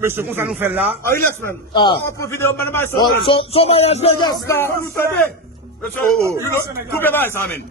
Monsieur, comment ça nous fait là? Relax, man. On peut vidéo, man. Son mariage Vegas là. Monsieur, tout le monde, ça, man.